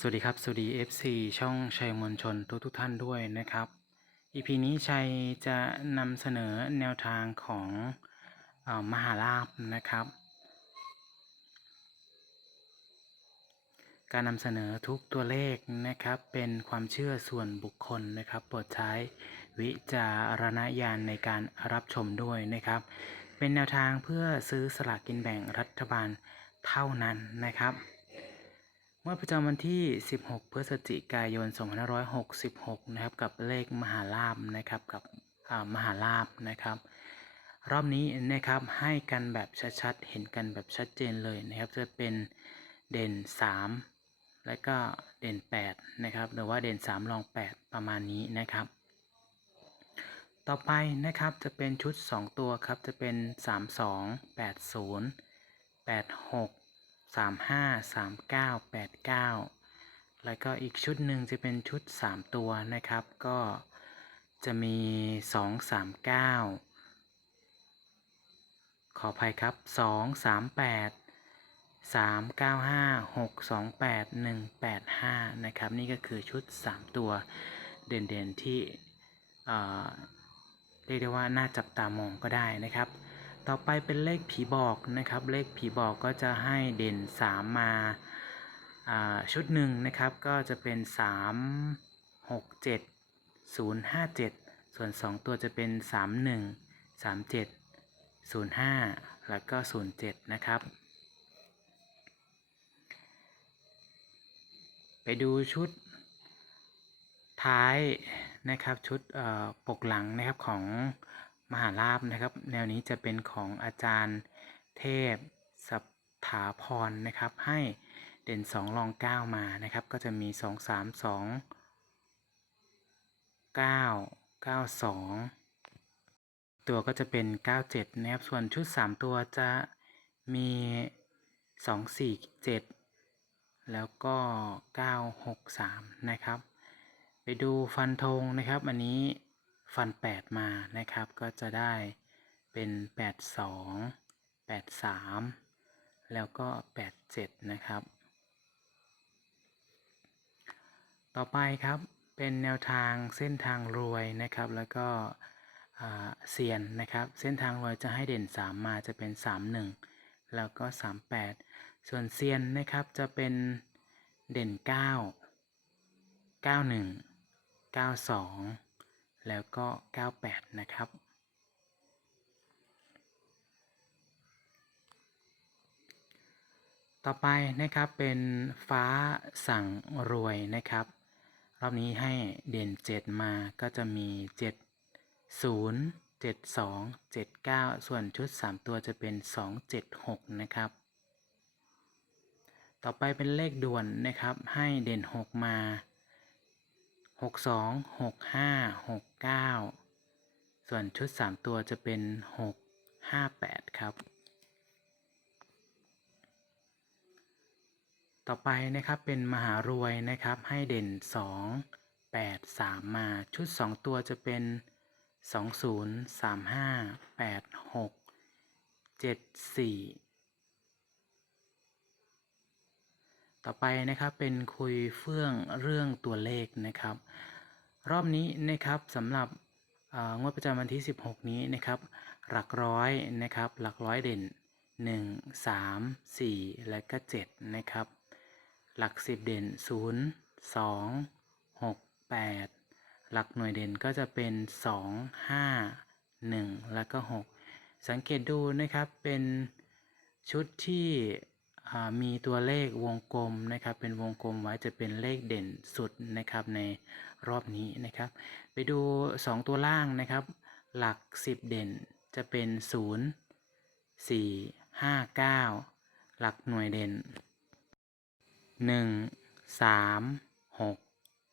สวัสดีครับ สวัสดี FC ช่องชัยมวลชนทุกทุกท่านด้วยนะครับ EP นี้ชัยจะนำเสนอแนวทางของออมหาลาภนะครับ การนำเสนอทุกตัวเลขนะครับ เป็นความเชื่อส่วนบุคคลนะครับ โปรดใช้วิจารณญาณในการรับชมด้วยนะครับ เป็นแนวทางเพื่อซื้อสลากกินแบ่งรัฐบาลเท่านั้นนะครับ งวดประจำวันที่ 16 พฤศจิกายน 2566 นะครับ กับเลขมหาลาภนะครับ กับมหาลาภนะครับ รอบนี้นะครับให้กันแบบชัดๆ เห็นกันแบบชัดเจนเลยนะครับ จะเป็นเด่น 3 และก็เด่น 8 นะครับ หรือว่าเด่น 3 รอง 8 ประมาณนี้นะครับ ต่อไปนะครับจะเป็นชุด 2 ตัวครับ จะเป็น 32 80 86 35 39 89 แล้วก็อีกชุดหนึ่งจะเป็นชุด 3 ตัวนะครับ ก็จะมี 2 3 9 ขออภัยครับ 2 3 8 3 9 5 6 2 8 1 8 5 นะครับ นี่ก็คือชุด 3 ตัวเด่นๆที่เอ่อเรียกได้ว่าน่าจับตามองก็ได้นะครับ ต่อไปเป็นเลขผีบอกนะครับ เลขผีบอกก็จะให้เด่น 3มาอ่าชุดหนึ่งนะครับ ก็จะเป็น 3 6 7 0 5 7 ส่วน 2 ตัวจะเป็น 3 1 3 7 0 5 แล้วก็ 0 7 นะครับ ไปดูชุดท้ายนะครับชุดปกหลังนะครับของ มหาลาภนะครับ แนวนี้จะเป็นของอาจารย์เทพสัพถาพรนะครับ ให้เด่น 2 รอง 9 มานะครับ ก็จะมี 2 3 2 9 9 2 ตัวก็จะเป็น 97 นะครับ ส่วนชุด 3 ตัวจะมี 2 4 7 แล้วก็ 963 นะครับ ไปดูฟันธงนะครับ อันนี้ ฟัน 8 มานะครับ ก็จะได้เป็น 82 83 แล้วก็ 87 นะครับ ต่อไปครับเป็นแนวทางเส้นทางรวยนะครับ แล้วก็เซียนนะครับ เส้นทางรวยจะให้เด่น 3 มาจะเป็น 31 แล้วก็ 38 ส่วนเซียนนะครับจะเป็นเด่น 9 91 92 แล้วก็ 98 นะครับ ต่อไปนะครับเป็นฟ้าสั่งรวยนะครับ รอบนี้ให้เด่น 7 มาก็จะมี 7 0 7 2 7 9 ส่วนชุด 3 ตัวจะเป็น 2 7 6 นะครับต่อไปเป็นเลขด่วนนะครับ ให้เด่น 6 มา 6 2 6 5 6 9 ส่วนชุด 3 ตัวจะเป็น 6 5 8 ครับ ต่อไปนะครับเป็นมหารวยนะครับให้เด่น 2 8 3 มาชุด 2 ตัวจะเป็น 2 0 3 5 8 6 7 4 ต่อไปนะครับเป็นคุยเฟื่องเรื่องตัวเลขนะครับ รอบนี้นะครับสำหรับงวดประจำวันที่ 16 นี้นะครับ หลักร้อยนะครับ หลักร้อยเด่น 1 3 4 และก็ 7 นะครับ หลักสิบเด่น 0 2 6 8 หลักหน่วยเด่นก็จะเป็น 2 5 1 แล้วก็ 6 สังเกตดูนะครับเป็นชุดที่ มีตัวเลขวงกลมนะครับ เป็นวงกลมไว้จะเป็นเลขเด่นสุดนะครับในรอบนี้นะครับ ไปดู 2 ตัวล่างนะครับ หลัก 10 เด่นจะเป็น 0 4 5 9 หลักหน่วยเด่นหนึ่งสามหก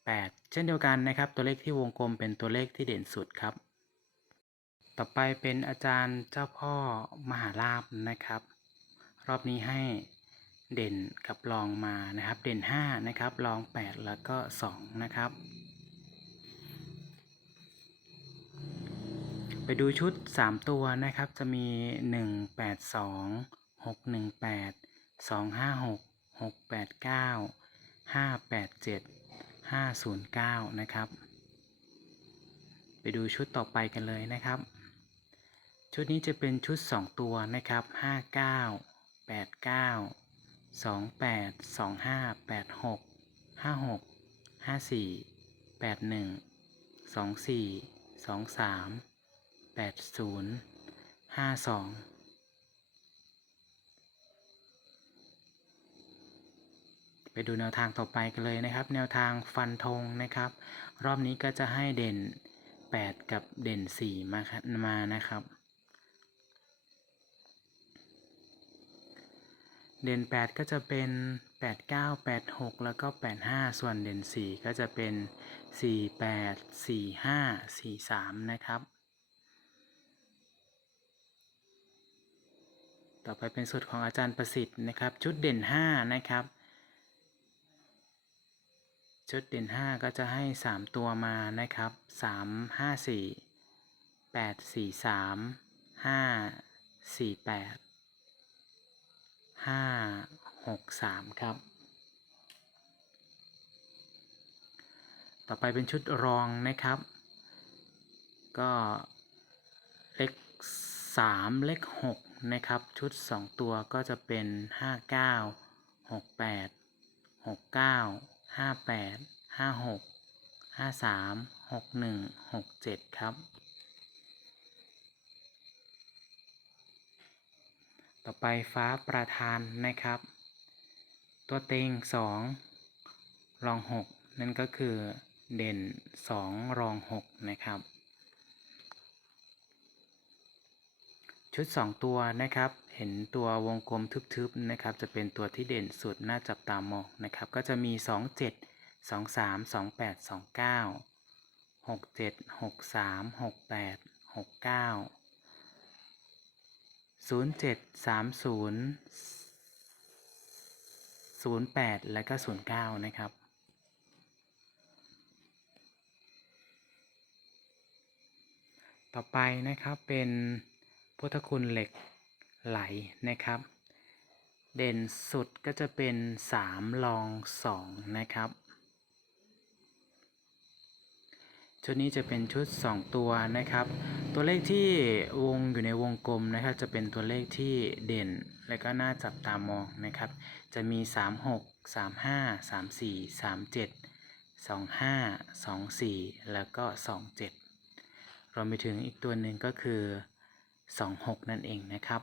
แปดเช่นเดียวกันนะครับ ตัวเลขที่วงกลมเป็นตัวเลขที่เด่นสุดครับ ต่อไปเป็นอาจารย์เจ้าพ่อมหาลาภนะครับ รอบนี้ให้ เด่นกับรองมานะครับ เด่น 5 นะครับรอง 8 แล้วก็ 2 นะครับ ไปดูชุด 3 ตัวนะครับ จะมี 1 8 2 6 1 8 2 5 6 6 8 9 587 509 นะครับ ไปดูชุดต่อไปกันเลยนะครับ ชุดนี้จะเป็นชุด 2 ตัวนะครับ 59 89 28 25 86 56 54 81 24 23 80 52ไปดูแนวทางต่อไปกันเลยนะครับ แนวทางฟันธงนะครับ รอบนี้ก็จะให้เด่น 8 กับเด่น 4 มามานะครับ เด่น 8 ก็จะเป็น 89 86 แล้วก็ 85 ส่วนเด่น 4 ก็จะเป็น 48 45 43 นะครับ ต่อไปเป็นสุดของอาจารย์ประสิทธิ์นะครับ ชุดเด่น 5 นะครับ ชุดเด่น 5 ก็จะให้ 3 ตัวมานะครับ 3 5 4 8 4 3 5 4 8 5 6 3ครับ ต่อไปเป็นชุดรองนะครับ ก็เลข3เลข6นะครับ ชุด2ตัวก็จะเป็น59 68 69 58 56 53 61 67ครับ ต่อไปฟ้าประธานนะครับ ตัวเต็ง2รอง 6 นั่นก็คือเด่น 2 รอง 6 นะครับ ชุด 2 ตัวนะครับ เห็นตัววงกลมทึบๆนะครับ จะเป็นตัวที่เด่นสุดน่าจับตามองนะครับ ก็จะมี 2 7 2 3 2 8 2 9 6 7 6 3 6 8 6 9 0 7 3 0 0 8และก็0 9นะครับ ต่อไปนะครับเป็นพุทธคุณเหล็กไหลนะครับ เด่นสุดก็จะเป็น3รอง2นะครับ ชุดนี้จะเป็นชุด 2 ตัวนะครับ ตัวเลขที่วงอยู่ในวงกลมนะครับ จะเป็นตัวเลขที่เด่น และก็น่าจับตามองนะครับ จะมี 36 35 34 37 25 24 แล้วก็ 27 รวมไปถึงอีกตัวหนึ่งก็คือ 26 นั่นเองนะครับ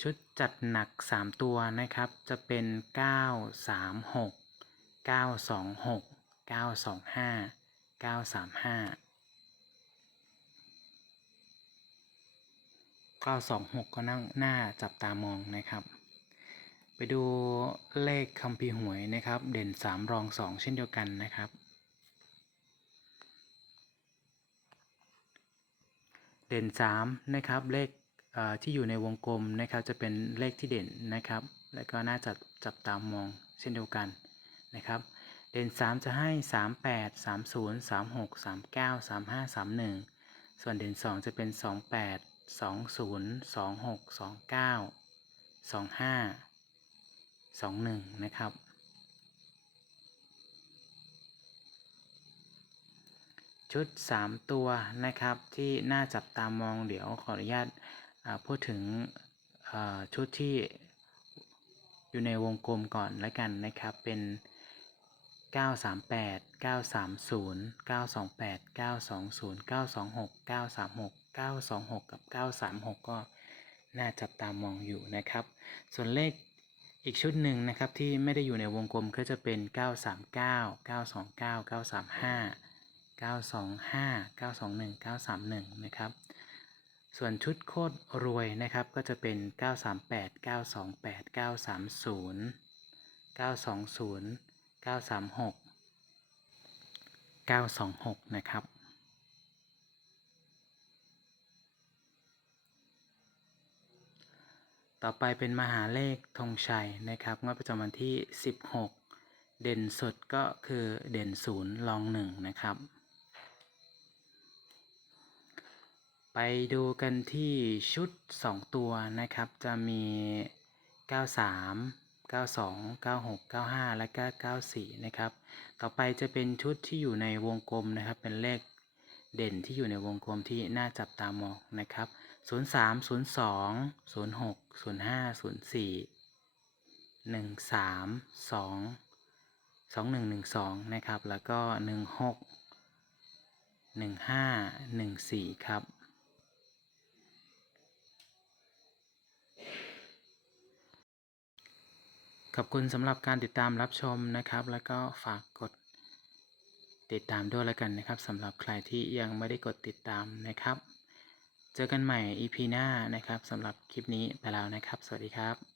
ชุดจัดหนัก 3 ตัวนะครับ จะเป็น 9 3 6 9 2 6 9 2 5 9 3 5 926 ก็นั่งหน้าจับตามองนะครับ ไปดูเลขคำพีหวยนะครับ เด่น 3 รอง 2 เช่นเดียวกันนะครับ เด่น 3 นะครับเลขเที่อยู่ในวงกลมนะครับจะเป็นเลขที่เด่นนะครับ และก็น่าจะจับตามองเช่นเดียวกัน นะครับ เด่น 3 จะให้ 38 30 36 39 35 31 ส่วนเด่น 2 จะเป็น 28 20 26 29 25 21 นะครับ ชุด 3 ตัวนะครับที่น่าจับตามองเดี๋ยวขออนุญาตอ่าพูดถึงอ่าชุดที่อยู่ในวงกลมก่อนแล้วกันนะครับ เป็น 938 930 928 920 926 936 926 กับ 936 ก็น่าจับตามองอยู่นะครับ ส่วนเลขอีกชุดหนึ่งนะครับที่ไม่ได้อยู่ในวงกลมก็จะเป็น 939 929 935 925 921 931 นะครับ ส่วนชุดโคตรรวยนะครับก็จะเป็น 938 928 930 920 936 926 นะครับ ต่อไปเป็นมหาเลขธงชัยนะครับงวดประจำวันที่ 16 เด่นสุดก็คือเด่นศูนย์รองหนึ่งนะครับ ไปดูกันที่ชุด 2 ตัวนะครับ จะมี 93 92 96 95 และก็94 นะครับ ต่อไปจะเป็นชุดที่อยู่ในวงกลมนะครับ เป็นเลขเด่นที่อยู่ในวงกลมที่น่าจับตามองนะครับ 03 02 06 05 04 13 2 2112 นะครับ แล้วก็ 16 15 14 ครับ ขอบคุณสำหรับการติดตามรับชมนะครับ แล้วก็ฝากกดติดตามด้วยแล้วกันนะครับสำหรับใครที่ยังไม่ได้กดติดตามนะครับ เจอกันใหม่ EP หน้านะครับสำหรับคลิปนี้ไปแล้วนะครับ สวัสดีครับ